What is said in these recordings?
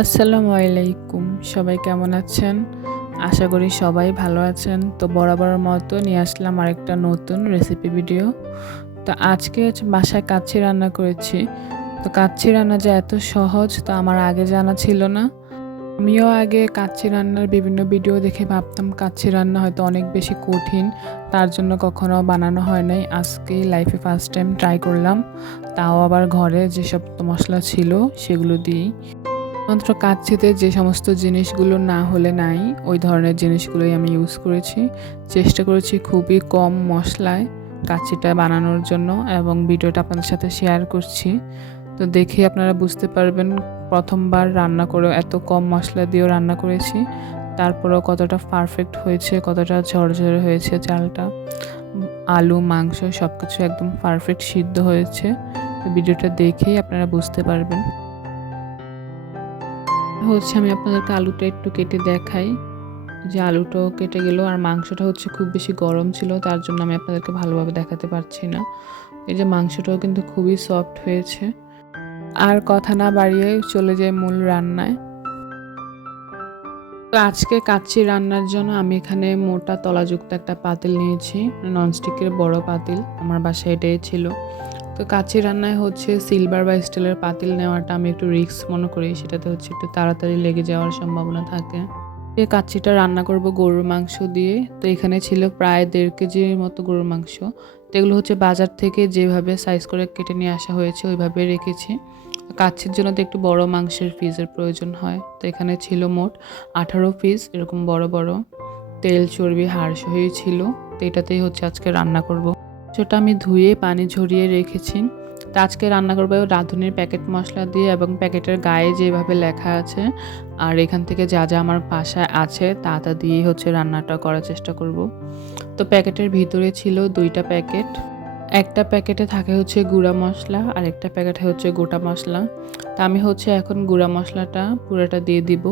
আসসালামু আলাইকুম। সবাই কেমন আছেন? আশা করি সবাই ভালো আছেন। তো বরাবরের মতো নিয়ে আসলাম আরেকটা নতুন রেসিপি ভিডিও। তো আজকে বাসায় কাচ্চি রান্না করেছি। তো কাচ্চি রান্না যে এত সহজ তা আমার আগে জানা ছিল না। আমিও আগে কাচ্চি রান্নার বিভিন্ন ভিডিও দেখে ভাবতাম কাচ্চি রান্না হয়তো অনেক বেশি কঠিন। তার জন্য কখনো বানানো হয় নাই। আজকেই লাইফে ফার্স্ট টাইম ট্রাই করলাম। তাও আবার ঘরে যেসব মসলা ছিল সেগুলো দিয়েই। মাত্র কাচ্চিতে যে সমস্ত জিনিসগুলো না হলে নাই, ওই ধরনের জিনিসগুলোই আমি ইউজ করেছি। চেষ্টা করেছি খুবই কম মশলায় কাচ্চিটা বানানোর জন্য এবং ভিডিওটা আপনাদের সাথে শেয়ার করছি। তো দেখে আপনারা বুঝতে পারবেন প্রথমবার রান্না করেও এত কম মশলা দিয়েও রান্না করেছি। তারপরেও কতটা পারফেক্ট হয়েছে, কতটা ঝরঝরে হয়েছে চালটা। আলু, মাংস সবকিছু একদম পারফেক্ট সিদ্ধ হয়েছে। তো ভিডিওটা দেখেই আপনারা বুঝতে পারবেন। আমি আপনাদেরকে আলুটা একটু কেটে দেখাই যে আলুটাও কেটে গেল আর মাংসটা খুব বেশি গরম ছিল, তার জন্য আমি আপনাদেরকে ভালোভাবে দেখাতে পারছি না। এই যে মাংসটাও কিন্তু খুবই সফট হয়েছে। আর কথা না বাড়িয়ে চলে যাই মূল রান্নায়। তো আজকে কাচ্চি রান্নার জন্য আমি এখানে মোটা তলাযুক্ত একটা পাতিল নিয়েছি, ননস্টিকের বড় পাতিল। আমার বাসায় এটাই ছিল। তো কাচ্চি রান্নায় সিলভার বা স্টিলের পাতিল নেওয়াটা আমি একটু রিস্ক মনে করি, সেটাতে একটু তাড়াতাড়ি লেগে যাওয়ার সম্ভাবনা থাকে। এই কাচ্চিটা রান্না করব গরুর মাংস দিয়ে। তো এখানে ছিল প্রায় 1.5 কেজির মতো গরুর মাংস। তো এগুলো বাজার থেকে যেভাবে সাইজ করে কেটে নিয়ে আসা হয়েছে ওইভাবে রেখেছি। কাচ্চির জন্য তো একটু বড় মাংসের পিসের প্রয়োজন হয়। তো এখানে ছিল মোট 18 পিস এরকম বড় বড়, তেল চর্বি হাড় সহই ছিল। তো এটাতেই আজকে রান্না করব। সেটা আমি ধুয়ে পানি ঝরিয়ে রেখেছি। তো আজকে রান্না করবো রাঁধুনির প্যাকেট মশলা দিয়ে এবং প্যাকেটের গায়ে যেভাবে লেখা আছে আর এখান থেকে যা যা আমার বাসায় আছে তা দিয়েই রান্নাটা করার চেষ্টা করব। তো প্যাকেটের ভিতরে ছিল 2টা প্যাকেট। একটা প্যাকেটে থাকে গুঁড়া মশলা আর একটা প্যাকেটে গোটা মশলা। তা আমি এখন গুঁড়া মশলাটা পুরোটা দিয়ে দিব।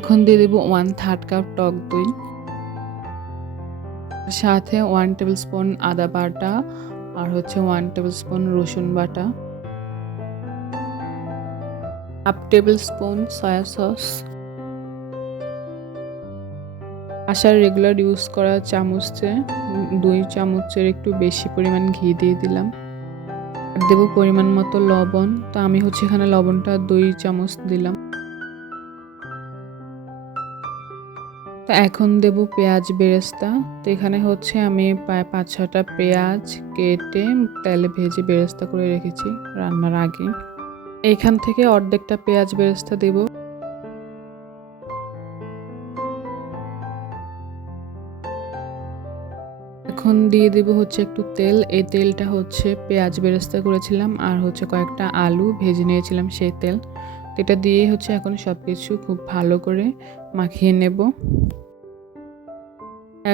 এখন দিয়ে দেব 1/3 কাপ টক দই, সাথে 1 টেবিল স্পুন আদা বাটা আর 1 টেবিল স্পুন রসুন বাটা, 1/2 টেবিল স্পুন সয়া সস, বাসার রেগুলার ইউজ করা চামচে 2 চামচের একটু বেশি পরিমাণ ঘি দিয়ে দিলাম। আর দেব পরিমাণ মতো লবণ। তো আমি এখানে লবণটা 2 চামচ দিলাম। তো এখন দেব পেঁয়াজ বেরেস্তা। তো এখানে আমি প্রায় 5-6টা পেঁয়াজ কেটে তেলে ভেজে বেরেস্তা করে রেখেছি রান্নার আগে। এইখান থেকে অর্ধেকটা পেঁয়াজ বেরেস্তা দেব। এখন দিয়ে দেব একটু তেল। এই তেলটা পেঁয়াজ বেরেস্তা করেছিলাম আর কয়েকটা আলু ভেজে নিয়েছিলাম সেই তেল। তো এটা দিয়ে এখন সবকিছু খুব ভালো করে মাখিয়ে নেব।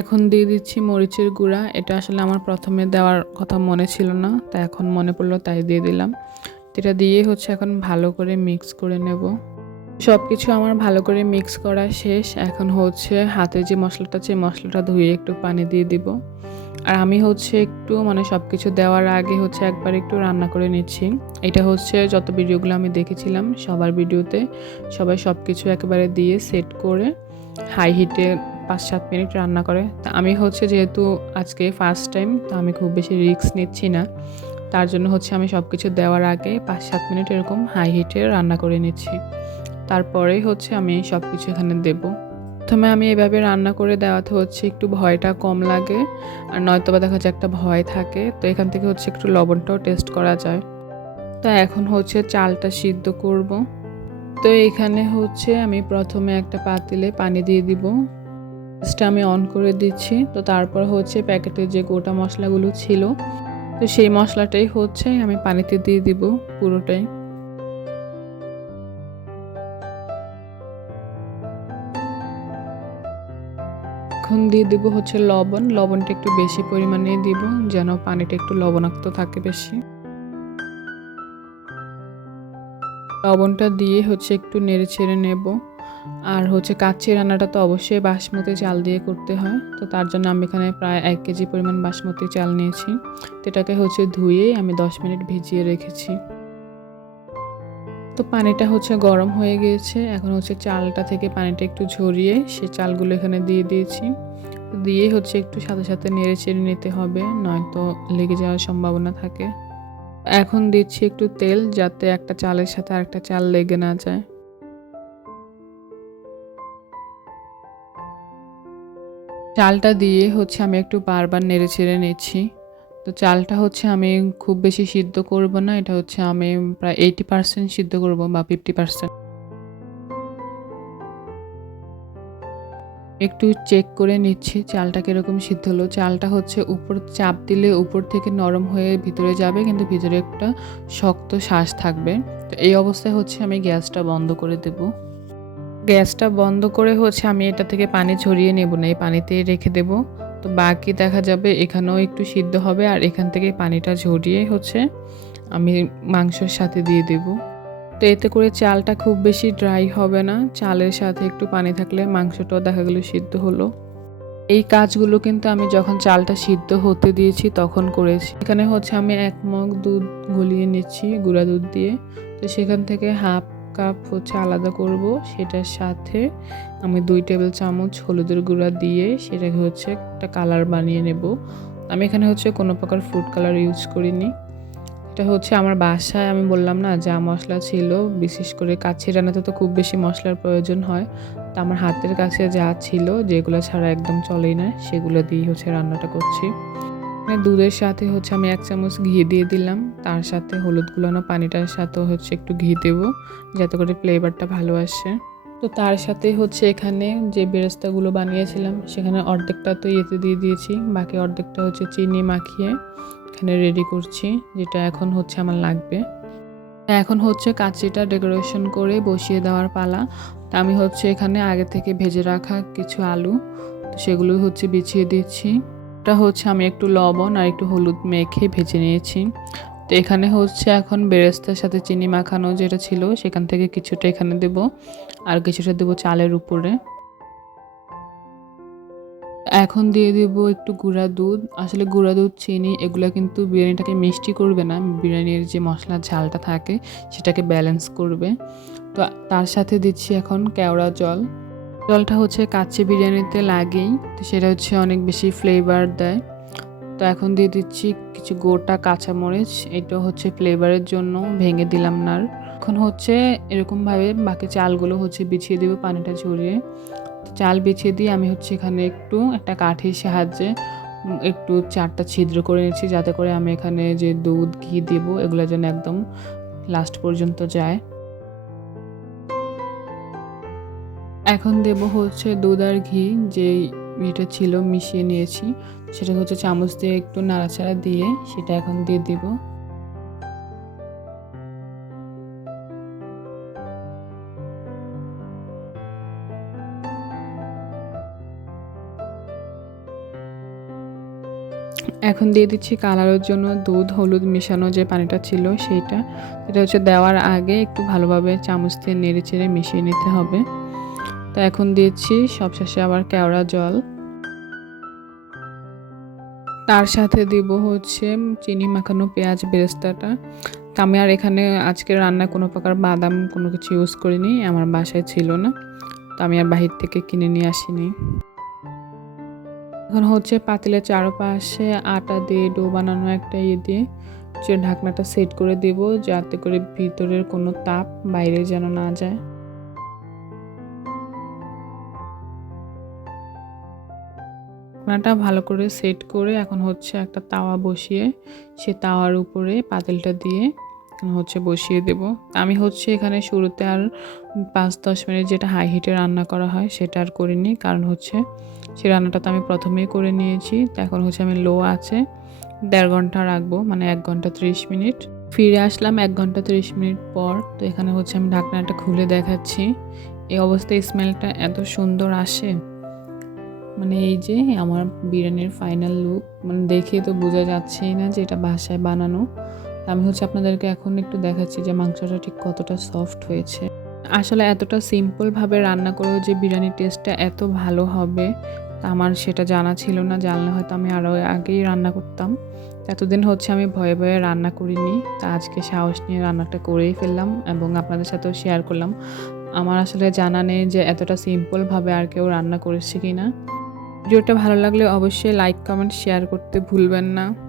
এখন দিয়ে দিচ্ছি মরিচের গুঁড়া। এটা আসলে আমার প্রথমে দেওয়ার কথা মনে ছিল না, তা এখন মনে পড়লো তাই দিয়ে দিলাম। এটা দিয়ে এখন ভালো করে মিক্স করে নেব। সব কিছু আমার ভালো করে মিক্স করা শেষ। এখন হাতে যে মশলাটা আছে মশলাটা ধুয়ে একটু পানি দিয়ে দিব। আর আমি একটু সব কিছু দেওয়ার আগে একবার একটু রান্না করে নিচ্ছি। এটা যত ভিডিওগুলো আমি দেখেছিলাম সবার ভিডিওতে সবাই সব কিছু একেবারে দিয়ে সেট করে হাই হিটে 5-7 মিনিট রান্না করে। তা আমি যেহেতু আজকে ফার্স্ট টাইম, তো আমি খুব বেশি রিস্ক নিচ্ছি না। তার জন্য আমি সব কিছু দেওয়ার আগে 5-7 মিনিট এরকম হাই হিটে রান্না করে নিচ্ছি। তারপরেই আমি সব কিছু এখানে দেব। প্রথমে আমি এভাবে রান্না করে দেওয়াতে একটু ভয়টা কম লাগে, আর নয়তোবা দেখা যায় একটা ভয় থাকে। তো এখান থেকে একটু লবণটাও টেস্ট করা যায়। তো এখন চালটা সিদ্ধ করব। তো এখানে আমি প্রথমে একটা পাতিলে পানি দিয়ে দিব। গ্যাসটা আমি অন করে দিচ্ছি। তো তারপর প্যাকেটে যে গোটা মশলাগুলো ছিল, তো সেই মশলাটাই আমি পানিতে দিয়ে দিব পুরোটাই। এখন দিয়ে দিব লবণ। লবণটা একটু বেশি পরিমাণে দিব যেন পানিটা একটু লবণাক্ত থাকে বেশি। লবণটা দিয়ে হচ্ছে একটু নেড়ে ছেড়ে নেব। আর হচ্ছে কাচ্চি রান্নাটা তো অবশ্যই বাসমতি চাল দিয়ে করতে হয়, তো তার জন্য আমি এখানে প্রায় 1 কেজি পরিমাণ বাসমতি চাল নিয়েছি। তো এটাকে হচ্ছে ধুয়ে আমি 10 মিনিট ভিজিয়ে রেখেছি। তো পানিটা হচ্ছে গরম হয়ে গিয়েছে, এখন হচ্ছে চালটা থেকে পানিটা একটু ঝরিয়ে সে চালগুলো এখানে দিয়ে দিয়েছি। দিয়ে হচ্ছে একটু সাথে সাথে নেড়ে চেড়ে নিতে হবে, নয়তো লেগে যাওয়ার সম্ভাবনা থাকে। এখন দিচ্ছি একটু তেল, যাতে একটা চালের সাথে আরেকটা চাল লেগে না যায়। চালটা দিয়ে হচ্ছে আমি একটু বারবার নেড়ে চেড়ে নিচ্ছি। তো চালটা হচ্ছে আমি খুব বেশি সিদ্ধ করব না, এটা হচ্ছে আমি প্রায় 80% সিদ্ধ করব বা 50%। একটু চেক করে নিচ্ছি চালটা কিরকম সিদ্ধ হলো। চালটা হচ্ছে উপর চাপ দিলে উপর থেকে নরম হয়ে ভিতরে যাবে, কিন্তু ভিতরে একটা শক্ত শাঁস থাকবে। তো এই অবস্থায় হচ্ছে আমি গ্যাসটা বন্ধ করে দেব। গ্যাসটা বন্ধ করে হচ্ছে আমি এটা থেকে পানি ঝরিয়ে নেব না, এই পানিতেই রেখে দেব। তো বাকি দেখা যাবে এখানেও একটু সিদ্ধ হবে, আর এখান থেকে পানিটা ঝরিয়ে হচ্ছে আমি মাংসের সাথে দিয়ে দেব। তো এতে করে চালটা খুব বেশি ড্রাই হবে না, চালের সাথে একটু পানি থাকলে মাংসটাও দেখা গেল সিদ্ধ হলো। এই কাজগুলো কিন্তু আমি যখন চালটা সিদ্ধ হতে দিয়েছি তখন করেছি। এখানে হচ্ছে আমি 1 মগ দুধ গলিয়ে নিচ্ছি গুঁড়া দুধ দিয়ে। তো সেখান থেকে হাফ কাপ হচ্ছে আলাদা করব, সেটার সাথে আমি 2 টেবিল চামচ হলুদের গুঁড়া দিয়ে সেটাকে হচ্ছে একটা কালার বানিয়ে নেব। আমি এখানে হচ্ছে কোনো প্রকার ফুড কালার ইউজ করিনি। এটা হচ্ছে আমার বাসায় আমি বললাম না যা মশলা ছিল, বিশেষ করে কাচ্চি রান্নাতে তো খুব বেশি মশলার প্রয়োজন হয়। তো আমার হাতের কাছে যা ছিল, যেগুলো ছাড়া একদম চলেই না, সেগুলো দিয়ে হচ্ছে রান্নাটা করছি। মানে দুধের সাথে হচ্ছে আমি 1 চামচ ঘি দিয়ে দিলাম, তার সাথে হলুদ গুলানো পানিটার সাথেও হচ্ছে একটু ঘি দেবো, যাতে করে ফ্লেভারটা ভালো আসে। তো তার সাথে হচ্ছে এখানে যে বেরেস্তাগুলো বানিয়েছিলাম সেখানে অর্ধেকটা তো ইয়েতে দিয়ে দিয়েছি, বাকি অর্ধেকটা হচ্ছে চিনি মাখিয়ে এখানে রেডি করছি, যেটা এখন হচ্ছে আমার লাগবে। এখন হচ্ছে কাচ্চিটা ডেকোরেশন করে বসিয়ে দেওয়ার পালা। তা আমি হচ্ছে এখানে আগে থেকে ভেজে রাখা কিছু আলু, তো সেগুলো হচ্ছে বিছিয়ে দিচ্ছি। এটা হচ্ছে আমি একটু লবণ আর একটু হলুদ মেখে ভেজে নিয়েছি। তো এখানে হচ্ছে এখন বেরেস্তার সাথে চিনি মাখানো যেটা ছিল সেখান থেকে কিছুটা এখানে দেব, আর কিছুটা দেব চালের উপরে। এখন দিয়ে দিব একটু গুঁড়া দুধ। আসলে গুঁড়া দুধ, চিনি এগুলা কিন্তু বিরিয়ানিটাকে মিষ্টি করবে না, বিরিয়ানির যে মশলার ঝালটা থাকে সেটাকে ব্যালেন্স করবে। তো তার সাথে দিচ্ছি এখন কেওড়া জল। জলটা হচ্ছে কাচ্চি বিরিয়ানিতে লাগেই, তো সেটা হচ্ছে অনেক বেশি ফ্লেভার দেয়। তো এখন দিয়ে দিচ্ছি কিছু গোটা কাঁচামরিচ, এটা হচ্ছে ফ্লেভারের জন্য, ভেঙে দিলাম না আর। এখন হচ্ছে এরকমভাবে বাকি চালগুলো হচ্ছে বিছিয়ে দেবো পানিটা ঝরিয়ে। চাল বিছিয়ে দিয়ে আমি হচ্ছে এখানে একটু একটা কাঠির সাহায্যে একটু 4টা ছিদ্র করে নিচ্ছি, যাতে করে আমি এখানে যে দুধ ঘি দেব এগুলো যেন একদম লাস্ট পর্যন্ত যায়। এখন দেব হচ্ছে দুধ আর ঘি, যে এটা ছিল মিশিয়ে নিয়েছি, সেটা হচ্ছে চামচ দিয়ে একটু নাড়াচাড়া দিয়ে সেটা এখন দিয়ে দিব। এখন দিয়ে দিচ্ছি কালারের জন্য দুধ হলুদ মিশানো যে পানিটা ছিল সেইটা। এটা হচ্ছে দেওয়ার আগে একটু ভালোভাবে চামচ দিয়ে নেড়ে চেড়ে মিশিয়ে নিতে হবে। তো এখন দিচ্ছি সবশেষে আবার কেওড়া জল। তার সাথে দিব হচ্ছে চিনি মাখানো পেঁয়াজ বেরেস্তাটা। তো আমি আর এখানে আজকে রান্নায় কোনো প্রকার বাদাম কোনো কিছু ইউজ করিনি, আমার বাসায় ছিল না, তো আমি আর বাহির থেকে কিনে নিয়ে আসিনি। এখন হচ্ছে পাতিলের চারপাশে আটা দিয়ে ডো বানানো একটা দিয়ে যে ঢাকনাটা সেট করে দেব, যাতে করে ভিতরের কোনো তাপ বাইরে যেন না যায়। ঢাকনাটা ভালো করে সেট করে এখন হচ্ছে একটা তাওয়া বসিয়ে সে তাওয়ার উপরে পাতিলটা দিয়ে হচ্ছে বসিয়ে দেব। আমি হচ্ছে এখানে শুরুতে আর 5-10 মিনিট যেটা হাই হিটে রান্না করা হয় সেটা আর করিনি, কারণ হচ্ছে সেই রান্নাটা তো আমি প্রথমেই করে নিয়েছি। তো এখন হচ্ছে আমি লো আছে 1.5 ঘন্টা রাখবো, মানে 1 ঘন্টা 30 মিনিট। ফিরে আসলাম 1 ঘন্টা 30 মিনিট পর। তো এখানে হচ্ছে আমি ঢাকনাটা খুলে দেখাচ্ছি, এই অবস্থায় স্মেলটা এত সুন্দর আসে, মানে এই যে আমার বিরিয়ানির ফাইনাল লুক, মানে দেখে তো বোঝা যাচ্ছেই না যে এটা বাসায় বানানো। আমি হচ্ছে আপনাদেরকে এখন একটু দেখাচ্ছি যে মাংসটা ঠিক কতটা সফট হয়েছে। আসলে এতটা সিম্পলভাবে রান্না করেও যে বিরিয়ানির টেস্টটা এত ভালো হবে তা আমার সেটা জানা ছিল না। জানলে হয়তো আমি আরও আগেই রান্না করতাম। এতদিন হচ্ছে আমি ভয়ে, ভয়ে রান্না করিনি। তা আজকে সাহস নিয়ে রান্নাটা করেই ফেললাম এবং আপনাদের সাথেও শেয়ার করলাম। আমার আসলে জানা নেই যে এতটা সিম্পলভাবে আর কেউ রান্না করেছে কিনা। ভিডিওটা ভালো লাগলে অবশ্যই লাইক, কমেন্ট, শেয়ার করতে ভুলবেন না।